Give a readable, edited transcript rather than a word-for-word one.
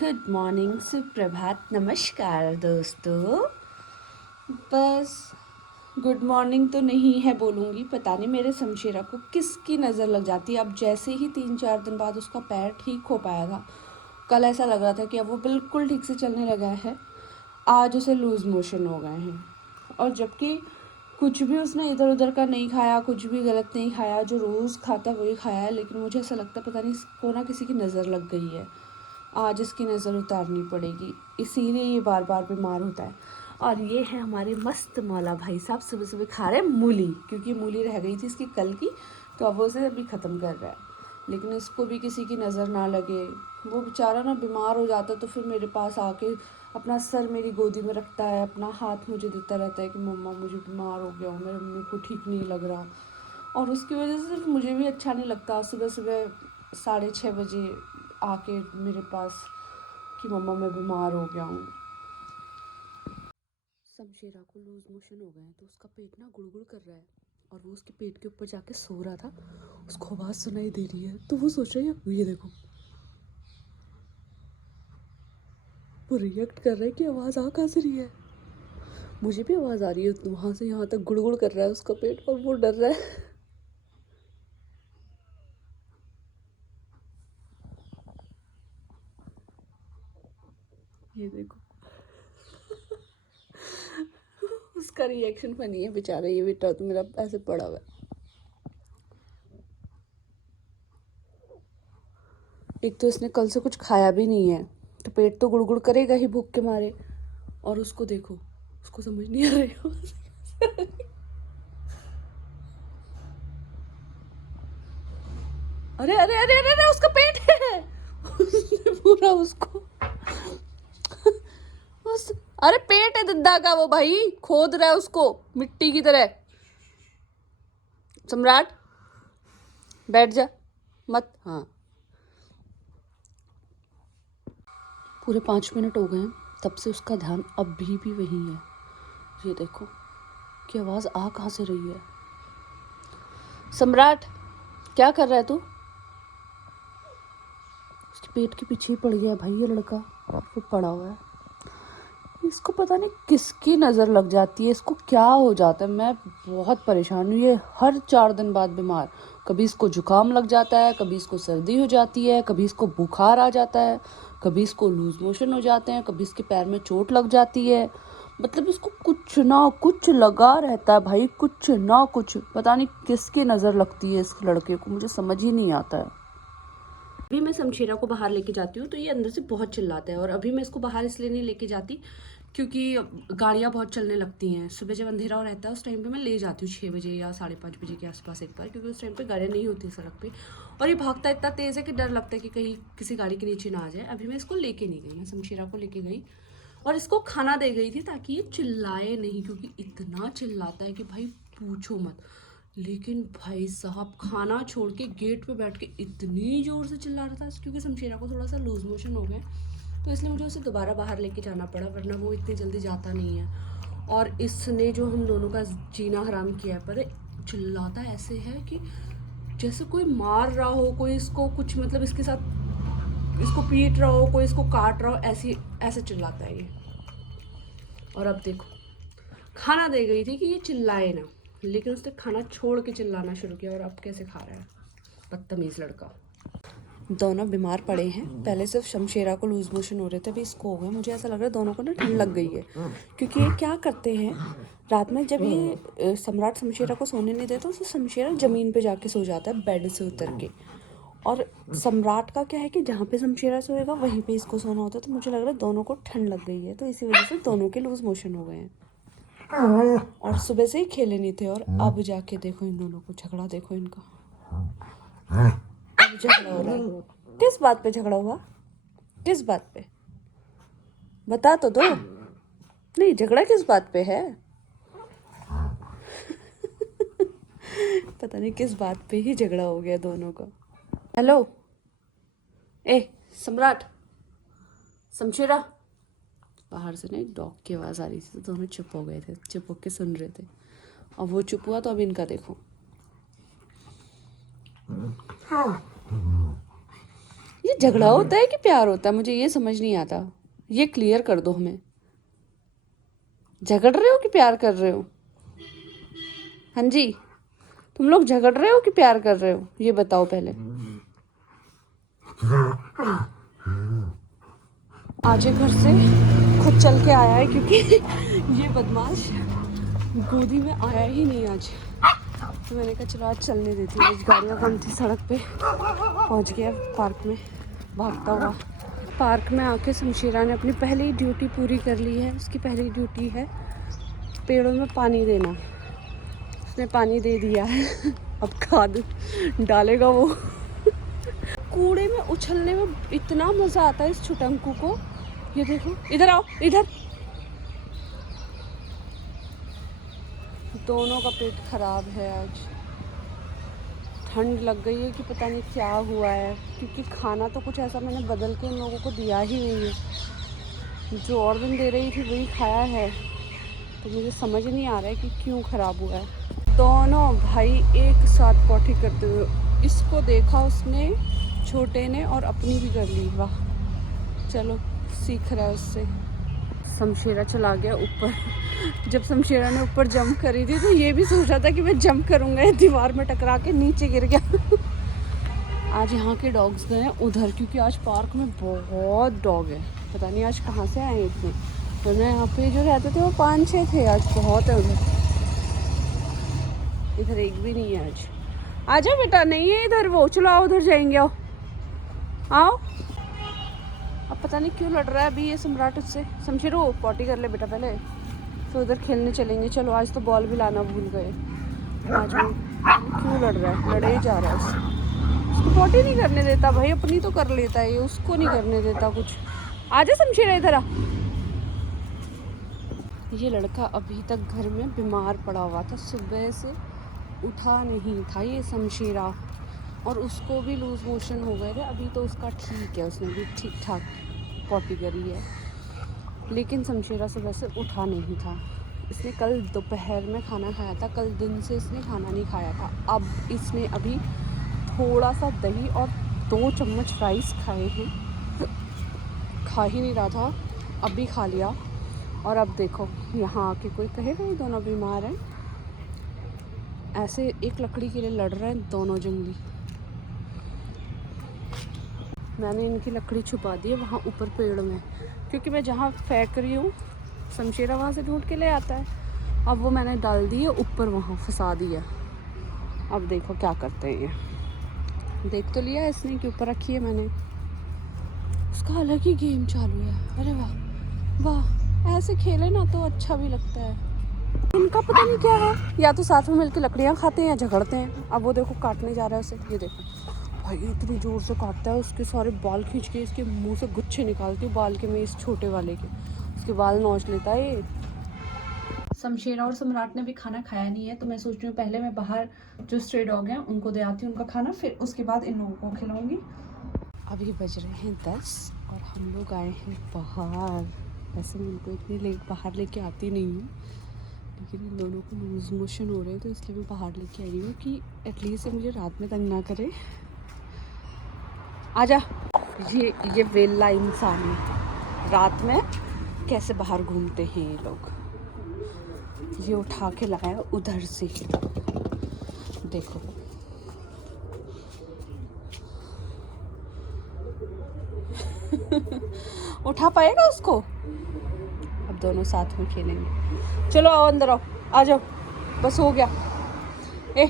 Good morning, सुप्रभात, नमस्कार दोस्तों। बस गुड मॉर्निंग तो नहीं है बोलूँगी, पता नहीं मेरे शमशेरा को किसकी नज़र लग जाती है। अब जैसे ही 3-4 दिन बाद उसका पैर ठीक हो पाया था, कल ऐसा लग रहा था कि अब वो बिल्कुल ठीक से चलने लगा है, आज उसे लूज़ मोशन हो गए हैं। और जबकि कुछ भी उसने इधर उधर का नहीं खाया, कुछ भी गलत नहीं खाया, जो रोज़ खाता वही खाया है, लेकिन मुझे ऐसा लगता है पता नहीं इसको ना किसी की नज़र लग गई है। आज इसकी नज़र उतारनी पड़ेगी, इसीलिए ये बार बार बीमार होता है। और ये है हमारे मस्त मौला भाई साहब, सुबह सुबह खा रहे हैं मूली, क्योंकि मूली रह गई थी इसकी कल की, तो अब वो उसे अभी ख़त्म कर रहा है। लेकिन इसको भी किसी की नज़र ना लगे, वो बेचारा ना बीमार हो जाता है तो फिर मेरे पास आके अपना सर मेरी गोदी में रखता है, अपना हाथ मुझे देता रहता है कि मम्मा मुझे बीमार हो गया हूँ, मेरे मम्मी को ठीक नहीं लग रहा। और उसकी वजह से सिर्फ मुझे भी अच्छा नहीं लगता सुबह सुबह 6:30 बजे आके मेरे पास कि मम्मा मैं बीमार हो गया हूँ। शमशेरा को लूज मोशन हो गए हैं तो उसका पेट ना गुड़गुड़ कर रहा है, और वो उसके पेट के ऊपर जाके सो रहा था, उसको आवाज़ सुनाई दे रही है तो वो सोच रहा है ये देखो, वो रिएक्ट कर रहा है कि आवाज़ आ कहाँ से रही है। मुझे भी आवाज़ आ रही है, तो वहाँ से यहाँ तक गुड़गुड़ कर रहा है उसका पेट, और वो डर रहा है। ये देखो उसका रिएक्शन फनी है बेचारा, ये बेटा तो मेरा ऐसे पड़ा हुआ है। एक तो इसने कल से कुछ खाया भी नहीं है, तो पेट तो गुड़गुड़ करेगा ही भूख के मारे। और उसको देखो, उसको समझ नहीं आ रही हो। अरे अरे अरे अरे अरे उसका पेट है। उसने पूरा उसको उस अरे पेट है दिद्दा का, वो भाई खोद रहा है उसको मिट्टी की तरह। सम्राट बैठ जा मत। हाँ, पूरे 5 मिनट हो गए हैं, तब से उसका ध्यान अभी भी वही है। ये देखो कि आवाज़ आ कहाँ से रही है। सम्राट क्या कर रहा है तू? उसके पेट के पीछे ही पड़ गया भाई ये लड़का, वो पड़ा हुआ है। इसको पता नहीं किसकी नज़र लग जाती है, इसको क्या हो जाता है। मैं बहुत परेशान हूँ, ये हर 4 दिन बाद बीमार, कभी इसको जुकाम लग जाता है, कभी इसको सर्दी हो जाती है, कभी इसको बुखार आ जाता है, कभी इसको लूज मोशन हो जाते हैं, कभी इसके पैर में चोट लग जाती है। मतलब इसको कुछ ना कुछ लगा रहता है भाई, कुछ ना कुछ, पता नहीं किसकी नज़र लगती है इस लड़के को, मुझे समझ ही नहीं आता है। अभी मैं शमशेरा को बाहर लेके जाती हूँ तो ये अंदर से बहुत चिल्लाता है, और अभी मैं इसको बाहर इसलिए नहीं लेके जाती क्योंकि गाड़ियाँ बहुत चलने लगती हैं। सुबह जब अंधेरा रहता है उस टाइम पे मैं ले जाती हूँ 6 बजे या 5:30 बजे के आसपास एक बार, क्योंकि उस टाइम पे गाड़ियाँ नहीं होती सड़क पे, और ये भागता इतना तेज़ है कि डर लगता है कि कहीं किसी गाड़ी के नीचे ना आ जाए। अभी मैं इसको लेके नहीं गई, मैं शमशेरा को लेके गई और इसको खाना दे गई थी ताकि ये चिल्लाए नहीं, क्योंकि इतना चिल्लाता है कि भाई पूछो मत। लेकिन भाई साहब खाना छोड़ के गेट पे बैठ के इतनी ज़ोर से चिल्ला रहा था, क्योंकि शमशेरा को थोड़ा सा लूज मोशन हो गया, तो इसलिए मुझे उसे दोबारा बाहर लेके जाना पड़ा, वरना वो इतनी जल्दी जाता नहीं है। और इसने जो हम दोनों का जीना हराम किया है, पर चिल्लाता ऐसे है कि जैसे कोई मार रहा हो, कोई इसको कुछ मतलब इसके साथ इसको पीट रहा हो, कोई इसको काट रहा हो, ऐसे ऐसे चिल्लाता है ये। और अब देखो, खाना दे गई थी कि ये चिल्लाए ना, लेकिन उसने खाना छोड़ के चिल्लाना शुरू किया, और अब कैसे खा रहा है बदतमीज़ लड़का। दोनों बीमार पड़े हैं, पहले सिर्फ शमशेरा को लूज मोशन हो रहे थे, अभी इसको हो गए। मुझे ऐसा लग रहा है दोनों को ना ठंड लग गई है, क्योंकि ये क्या करते हैं रात में, जब ये सम्राट शमशेरा को सोने नहीं देता तो शमशेरा ज़मीन पे जाके सो जाता है बेड से उतर के, और सम्राट का क्या है कि जहाँ पे शमशेरा सोएगा वहीं पे इसको सोना होता है। तो मुझे लग रहा है दोनों को ठंड लग गई है, तो इसी वजह से दोनों के लूज मोशन हो गए हैं, और सुबह से ही खेले नहीं थे। और अब जाके देखो इन दोनों को झगड़ा, देखो इनका अब झगड़ा हो रहा है। किस बात पे झगड़ा हुआ, किस बात पे बता तो दो। नहीं, झगड़ा किस बात पे है। पता नहीं किस बात पे ही झगड़ा हो गया दोनों का। हेलो ए सम्राट, शमशेरा, बाहर से ना एक डॉग की आवाज़ आ रही थी, तो दोनों चुप हो गए थे, चुप होके सुन रहे थे। अब वो चुप हुआ तो अब इनका देखो। ये झगड़ा होता है कि प्यार होता है, मुझे ये समझ नहीं आता, ये क्लियर कर दो हमें। झगड़ रहे हो कि प्यार कर रहे हो? हाँ जी, तुम लोग झगड़ रहे हो कि प्यार कर रहे हो, ये बताओ पहले। आज घर से खुद चल के आया है क्योंकि ये बदमाश गोदी में आया ही नहीं आज, तो मैंने कहा चलो आज चलने देती हूँ। आज गाड़ियाँ कम थी सड़क पे, पहुँच गया पार्क में भागता हुआ। पार्क में आके शमशेरा ने अपनी पहली ड्यूटी पूरी कर ली है। उसकी पहली ड्यूटी है पेड़ों में पानी देना। उसने पानी दे दिया है, अब खाद डालेगा वो। कूड़े में उछलने में इतना मज़ा आता है इस छुटंकू को। ये देखो, इधर आओ, इधर। दोनों का पेट खराब है आज। ठंड लग गई है कि पता नहीं क्या हुआ है, क्योंकि खाना तो कुछ ऐसा मैंने बदल के इन लोगों को दिया ही नहीं है। जो और दिन दे रही थी वही खाया है, तो मुझे समझ नहीं आ रहा है कि क्यों ख़राब हुआ है। दोनों भाई एक साथ पॉटी करते हुए, इसको देखा उसने छोटे ने और अपनी भी कर ली। वाह, चलो सीख रहा है उससे। शमशेरा चला गया ऊपर। जब शमशेरा ने ऊपर जंप करी थी तो ये भी सोचा था कि मैं जंप करूँगा, दीवार में टकरा के नीचे गिर गया। आज यहाँ के डॉग्स गए हैं उधर, क्योंकि आज पार्क में बहुत डॉग है। पता नहीं आज कहाँ से आए इतने, वरना यहाँ पे जो रहते थे वो 5-6 थे, आज बहुत है उधर। इधर एक भी नहीं है आज। आजा बेटा, नहीं है इधर वो, चलो आओ उधर जाएंगे, आओ आओ। अब पता नहीं क्यों लड़ रहा है अभी ये सम्राट उससे। शमशेरो पॉटी कर ले बेटा पहले, फिर उधर खेलने चलेंगे। चलो, आज तो बॉल भी लाना भूल गए। आज वो क्यों लड़ रहा है, लड़े ही जा रहा है उसको पॉटी नहीं करने देता भाई, अपनी तो कर लेता है ये, उसको नहीं करने देता कुछ। आजा शमशेरा इधर आ। ये लड़का अभी तक घर में बीमार पड़ा हुआ था, सुबह से उठा नहीं था ये शमशेरा, और उसको भी लूज मोशन हो गए थे। अभी तो उसका ठीक है, उसने भी ठीक ठाक पॉटी करी है, लेकिन शमशेरा सुबह से उठा नहीं था। इसने कल दोपहर में खाना खाया था, कल दिन से इसने खाना नहीं खाया था। अब इसने अभी थोड़ा सा दही और 2 चम्मच राइस खाए हैं, खा ही नहीं रहा था, अब भी खा लिया। और अब देखो यहाँ आके कोई कहेगा ये दोनों बीमार हैं। ऐसे एक लकड़ी के लिए लड़ रहे हैं दोनों जंगली। मैंने इनकी लकड़ी छुपा दी है वहाँ ऊपर पेड़ में, क्योंकि मैं जहाँ फेंक रही हूँ शमशेरा वहाँ से ढूंढ के ले आता है। अब वो मैंने डाल दी है ऊपर, वहाँ फंसा दी है। अब देखो क्या करते हैं ये। देख तो लिया इसने कि ऊपर रखी है मैंने, उसका अलग ही गेम चालू है। अरे वाह वाह, ऐसे खेले ना तो अच्छा भी लगता है। इनका पता नहीं क्या है, या तो साथ में मिलकर लकड़ियाँ खाते हैं या झगड़ते हैं। अब वो देखो काटने जा रहा है उसे, ये देखो भाई इतनी ज़ोर से काटता है, उसके सारे बाल खींच के इसके मुंह से गुच्छे निकालती हूँ बाल के, मैं इस छोटे वाले के, उसके बाल नोच लेता है ये। शमशेरा और सम्राट ने भी खाना खाया नहीं है, तो मैं सोच रही हूँ पहले मैं बाहर जो स्ट्रे डॉग हैं उनको दे आती हूँ उनका खाना, फिर उसके बाद इन लोगों को खिलाऊँगी। अभी बज रहे हैं 10 और हम लोग आए हैं बाहर। वैसे मैं उनको इतनी लेट बाहर लेके आती नहीं हूँ, लेकिन इन दोनों को लूज मोशन हो रहे हैं तो इसलिए मैं बाहर लेके आई हूँ कि एटलीस्ट मुझे रात में तंग ना करे। आजा। ये वेला इंसान है, रात में कैसे बाहर घूमते हैं ये लोग। ये उठा के लाया उधर से, देखो उठा पाएगा उसको। अब दोनों साथ में खेलेंगे। चलो आओ अंदर आओ, आ जाओ, बस हो गया। ए